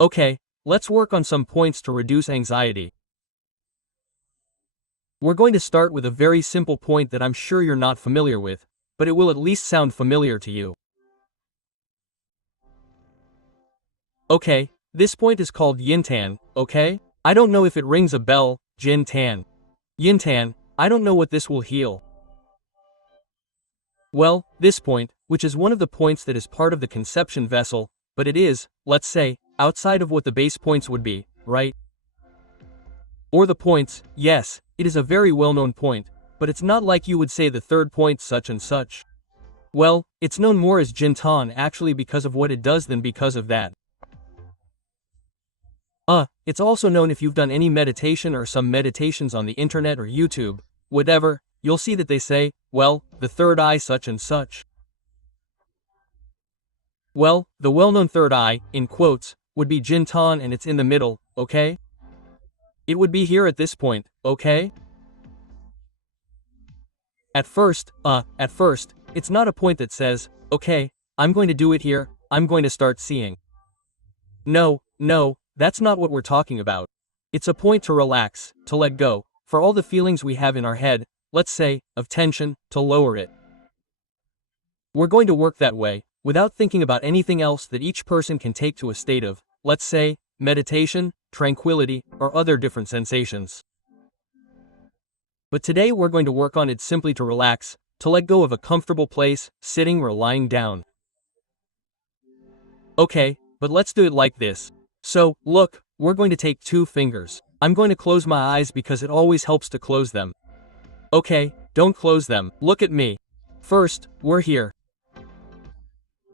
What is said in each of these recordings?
Okay, let's work on some points to reduce anxiety. We're going to start with a very simple point that I'm sure you're not familiar with, but it will at least sound familiar to you. Okay, this point is called Yintang, okay? I don't know if it rings a bell, Yintang. Yintang, I don't know what this will heal. Well, this point, which is one of the points that is part of the conception vessel, but it is, let's say, outside of what the base points would be, right? Or the points, yes, it is a very well-known point, but it's not like you would say the third point such and such. Well, it's known more as Yintang actually because of what it does than because of that. It's also known if you've done any meditation or some meditations on the internet or YouTube, whatever, you'll see that they say, well, the third eye such and such. Well, the well-known third eye, in quotes, would be Yintang and it's in the middle, okay? It would be here at this point, okay? At first, it's not a point that says, okay, I'm going to do it here, I'm going to start seeing. No, that's not what we're talking about. It's a point to relax, to let go, for all the feelings we have in our head, let's say, of tension, to lower it. We're going to work that way, without thinking about anything else that each person can take to a state of, let's say, meditation, tranquility, or other different sensations. But today we're going to work on it simply to relax, to let go of a comfortable place, sitting or lying down. Okay, but let's do it like this. So, look, we're going to take 2 fingers. I'm going to close my eyes because it always helps to close them. Okay, don't close them, look at me. First, we're here.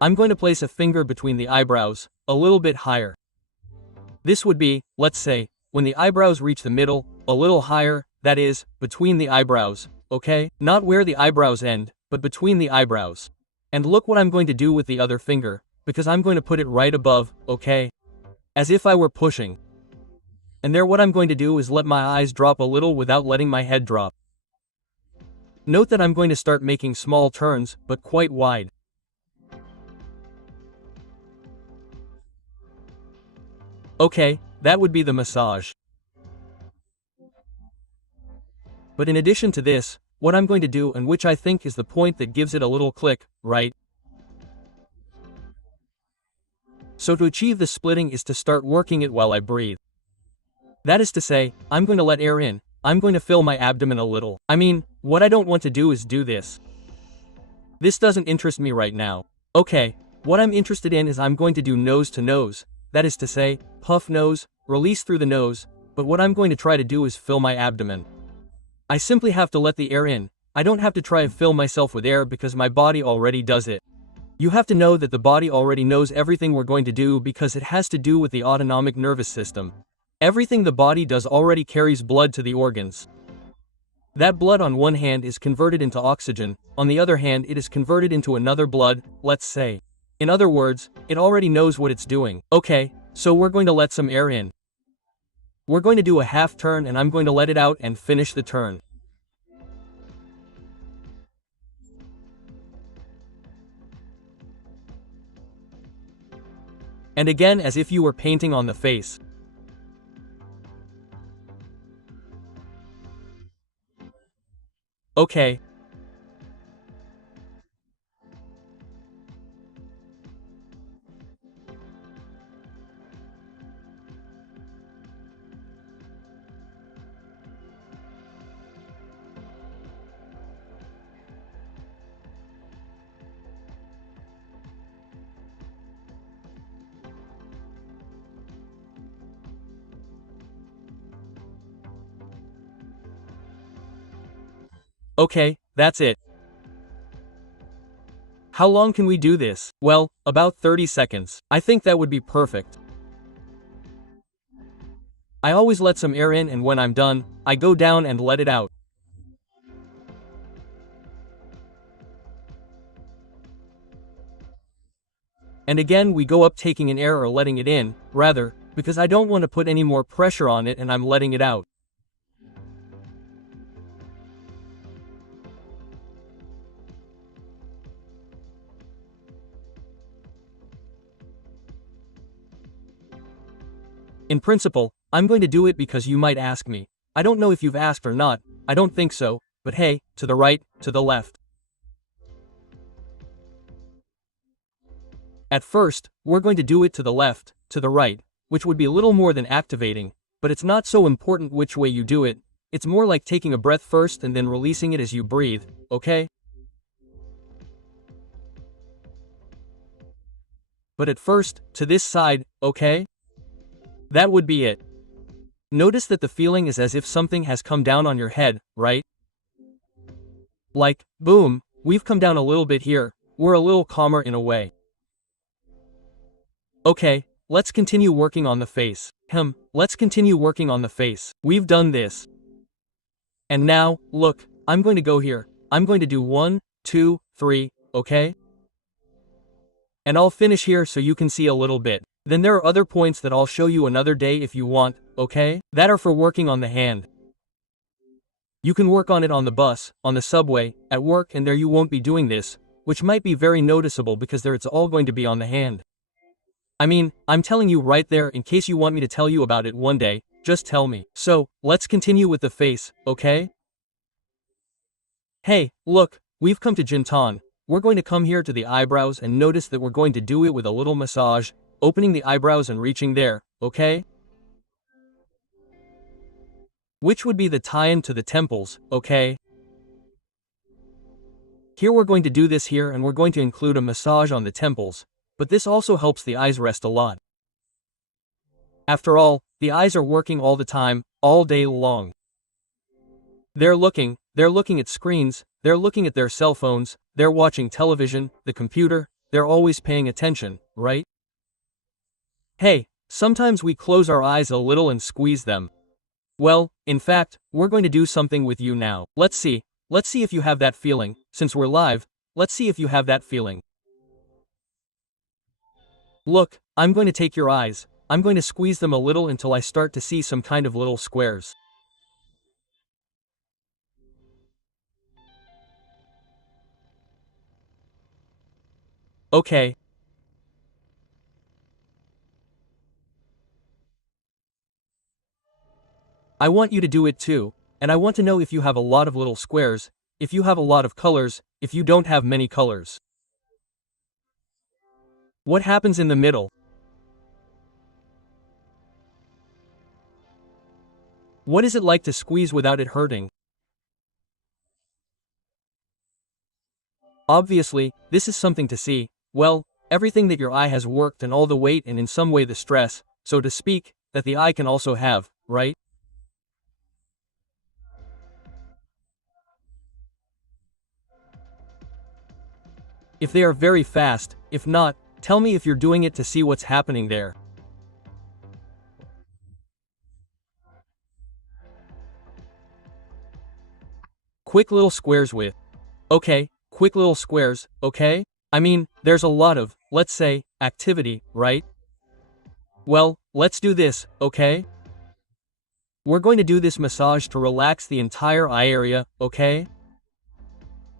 I'm going to place a finger between the eyebrows, a little bit higher. This would be, let's say, when the eyebrows reach the middle, a little higher, that is, between the eyebrows, okay? Not where the eyebrows end, but between the eyebrows. And look what I'm going to do with the other finger, because I'm going to put it right above, okay? As if I were pushing. And there what I'm going to do is let my eyes drop a little without letting my head drop. Note that I'm going to start making small turns, but quite wide. Okay, that would be the massage. But in addition to this, what I'm going to do and which I think is the point that gives it a little click, right? So to achieve the splitting is to start working it while I breathe. That is to say, I'm going to let air in, I'm going to fill my abdomen a little. I mean, what I don't want to do is do this. This doesn't interest me right now. Okay, what I'm interested in is I'm going to do nose to nose, that is to say, puff nose, release through the nose, but what I'm going to try to do is fill my abdomen. I simply have to let the air in, I don't have to try to fill myself with air because my body already does it. You have to know that the body already knows everything we're going to do because it has to do with the autonomic nervous system. Everything the body does already carries blood to the organs. That blood on one hand is converted into oxygen, on the other hand it is converted into another blood, let's say. In other words, it already knows what it's doing. Okay, so we're going to let some air in. We're going to do a half turn and I'm going to let it out and finish the turn. And again as if you were painting on the face. Okay. Okay, that's it. How long can we do this? Well, about 30 seconds. I think that would be perfect. I always let some air in and when I'm done, I go down and let it out. And again we go up taking in air or letting it in, rather, because I don't want to put any more pressure on it and I'm letting it out. In principle, I'm going to do it because you might ask me. I don't know if you've asked or not, I don't think so, but hey, to the right, to the left. At first, we're going to do it to the left, to the right, which would be a little more than activating, but it's not so important which way you do it, it's more like taking a breath first and then releasing it as you breathe, okay? But at first, to this side, okay? That would be it. Notice that the feeling is as if something has come down on your head, right? Like, boom, we've come down a little bit here, we're a little calmer in a way. Okay, let's continue working on the face. Let's continue working on the face. We've done this. And now, look, I'm going to go here. I'm going to do 1, 2, 3, okay? And I'll finish here so you can see a little bit. Then there are other points that I'll show you another day if you want, okay? That are for working on the hand. You can work on it on the bus, on the subway, at work, and there you won't be doing this, which might be very noticeable because there it's all going to be on the hand. I mean, I'm telling you right there in case you want me to tell you about it one day, just tell me. So, let's continue with the face, okay? Hey, look, we've come to Yintang. We're going to come here to the eyebrows and notice that we're going to do it with a little massage, opening the eyebrows and reaching there, okay? Which would be the tie-in to the temples, okay? Here we're going to do this here and we're going to include a massage on the temples, but this also helps the eyes rest a lot. After all, the eyes are working all the time, all day long. They're looking at screens, they're looking at their cell phones, they're watching television, the computer, they're always paying attention, right? Hey, sometimes we close our eyes a little and squeeze them. Well, in fact, we're going to do something with you now. Let's see if you have that feeling. Since we're live, let's see if you have that feeling. Look, I'm going to take your eyes, I'm going to squeeze them a little until I start to see some kind of little squares. Okay. I want you to do it too, and I want to know if you have a lot of little squares, if you have a lot of colors, if you don't have many colors. What happens in the middle? What is it like to squeeze without it hurting? Obviously, this is something to see. Well, everything that your eye has worked and all the weight and in some way the stress, so to speak, that the eye can also have, right? If they are very fast, if not, tell me if you're doing it to see what's happening there. Quick little squares with. Okay, quick little squares, okay? I mean, there's a lot of, let's say, activity, right? Well, let's do this, okay? We're going to do this massage to relax the entire eye area, okay?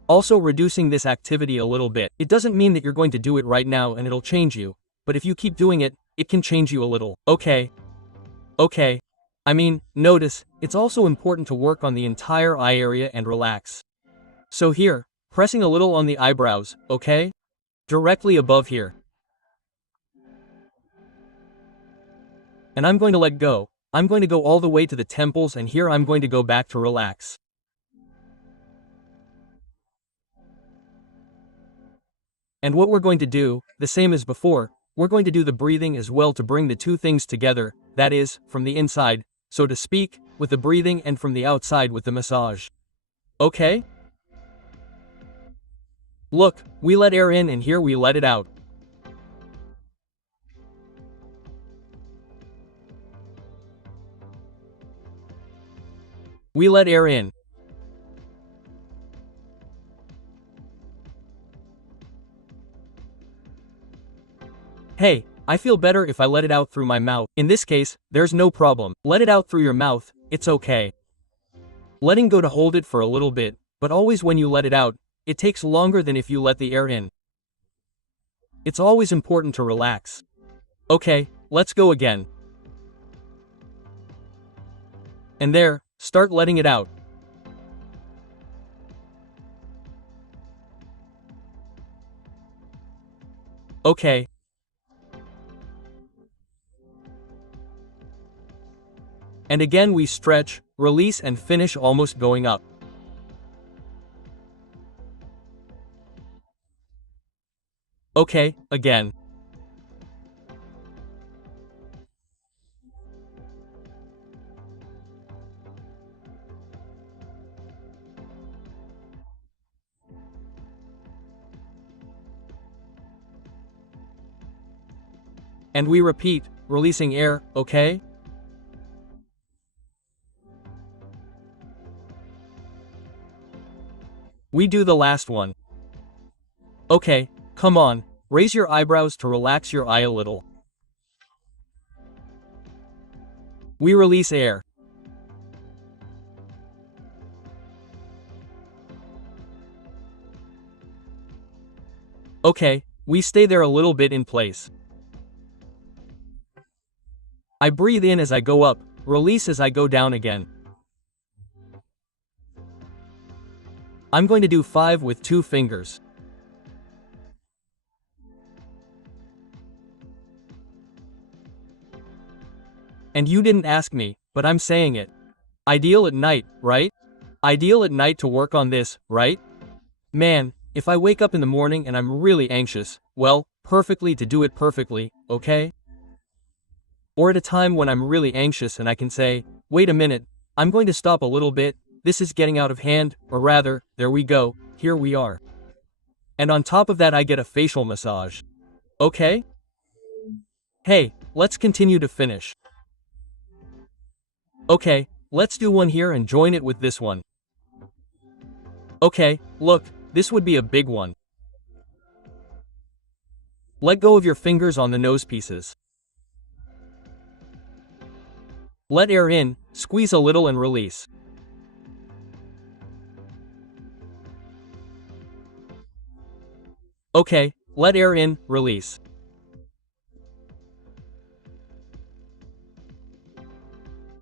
Also reducing this activity a little bit. It doesn't mean that you're going to do it right now and it'll change you, but if you keep doing it, it can change you a little, okay? Okay. I mean, notice, it's also important to work on the entire eye area and relax. So here, pressing a little on the eyebrows, okay? Directly above here. And I'm going to let go. I'm going to go all the way to the temples and here I'm going to go back to relax. And what we're going to do, the same as before, we're going to do the breathing as well to bring the two things together, that is, from the inside, so to speak, with the breathing and from the outside with the massage. Okay? Look, we let air in and here we let it out. We let air in. Hey, I feel better if I let it out through my mouth. In this case, there's no problem. Let it out through your mouth, it's okay. Letting go to hold it for a little bit, but always when you let it out, it takes longer than if you let the air in. It's always important to relax. Okay, let's go again. And there, start letting it out. Okay. And again we stretch, release and finish almost going up. Okay, again. And we repeat, releasing air, okay? We do the last one. Okay, come on, raise your eyebrows to relax your eye a little. We release air. Okay, we stay there a little bit in place. I breathe in as I go up, release as I go down again. I'm going to do 5 with 2 fingers. And you didn't ask me, but I'm saying it. Ideal at night, right? Ideal at night to work on this, right? Man, if I wake up in the morning and I'm really anxious, well, perfectly to do it perfectly, okay? Or at a time when I'm really anxious and I can say, wait a minute, I'm going to stop a little bit, this is getting out of hand, or rather, there we go, here we are. And on top of that I get a facial massage. Okay? Hey, let's continue to finish. Okay, let's do one here and join it with this one. Okay, look, this would be a big one. Let go of your fingers on the nose pieces. Let air in, squeeze a little and release. Okay, let air in, release.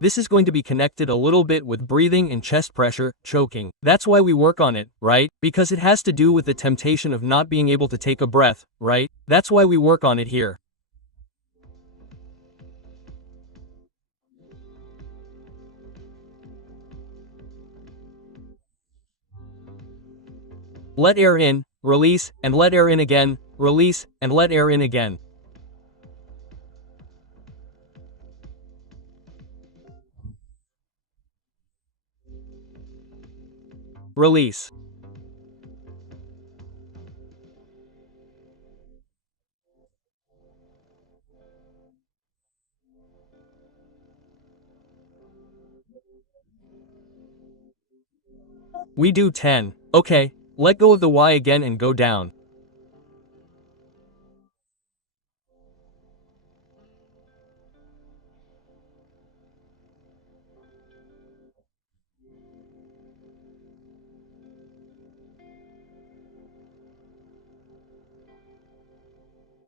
This is going to be connected a little bit with breathing and chest pressure, choking. That's why we work on it, right? Because it has to do with the temptation of not being able to take a breath, right? That's why we work on it here. Let air in, release, and let air in again, release, and let air in again. Release. We do 10. Okay, let go of the Y again and go down.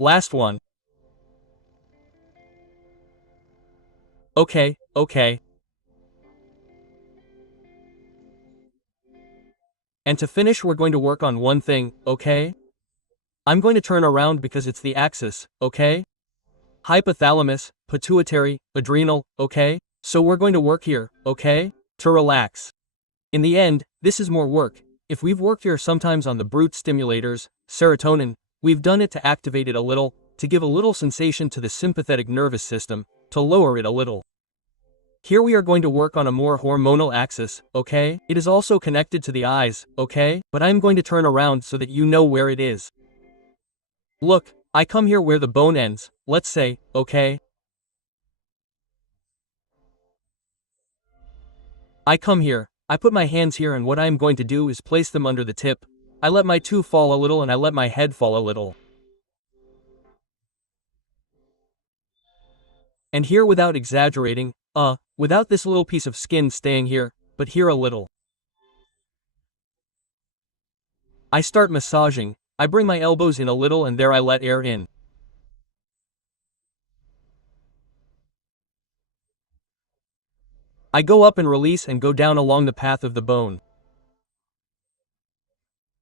Last one. Okay, okay. And to finish we're going to work on one thing, okay? I'm going to turn around because it's the axis, okay? Hypothalamus, pituitary, adrenal, okay? So we're going to work here, okay? To relax. In the end, this is more work. If we've worked here sometimes on the brute stimulators, serotonin, we've done it to activate it a little, to give a little sensation to the sympathetic nervous system, to lower it a little. Here we are going to work on a more hormonal axis, okay? It is also connected to the eyes, okay? But I'm going to turn around so that you know where it is. Look, I come here where the bone ends, let's say, okay? I come here, I put my hands here and what I am going to do is place them under the tip. I let my two fall a little and I let my head fall a little. And here without exaggerating, without this little piece of skin staying here, but here a little. I start massaging, I bring my elbows in a little and there I let air in. I go up and release and go down along the path of the bone.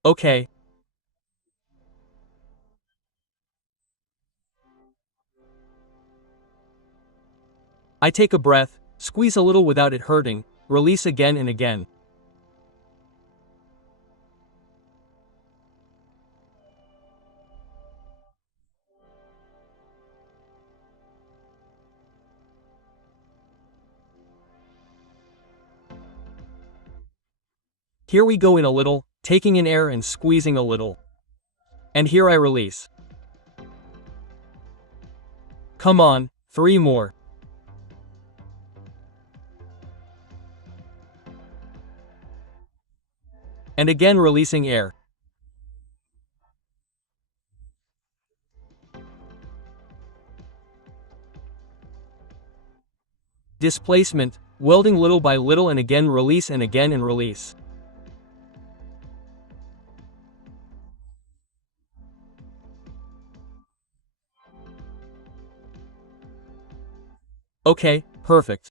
Okay. I take a breath, squeeze a little without it hurting, release again and again. Here we go in a little, taking in air and squeezing a little. And here I release. Come on, 3 more. And again releasing air. Displacement, welding little by little and again release and again and release. Okay, perfect.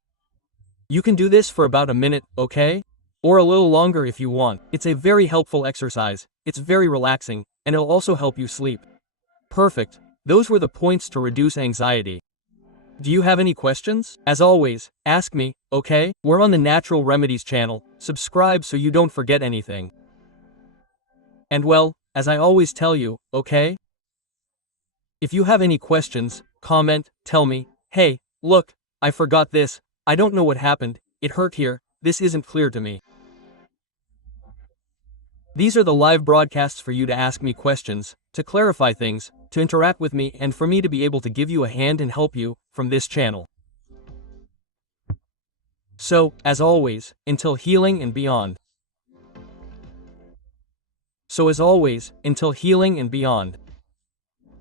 You can do this for about a minute, okay? Or a little longer if you want. It's a very helpful exercise, it's very relaxing, and it'll also help you sleep. Perfect. Those were the points to reduce anxiety. Do you have any questions? As always, ask me, okay? We're on the Natural Remedies channel, subscribe so you don't forget anything. And well, as I always tell you, okay? If you have any questions, comment, tell me, hey, look, I forgot this, I don't know what happened, it hurt here, this isn't clear to me. These are the live broadcasts for you to ask me questions, to clarify things, to interact with me and for me to be able to give you a hand and help you, from this channel. So, as always, until healing and beyond. So as always, until healing and beyond.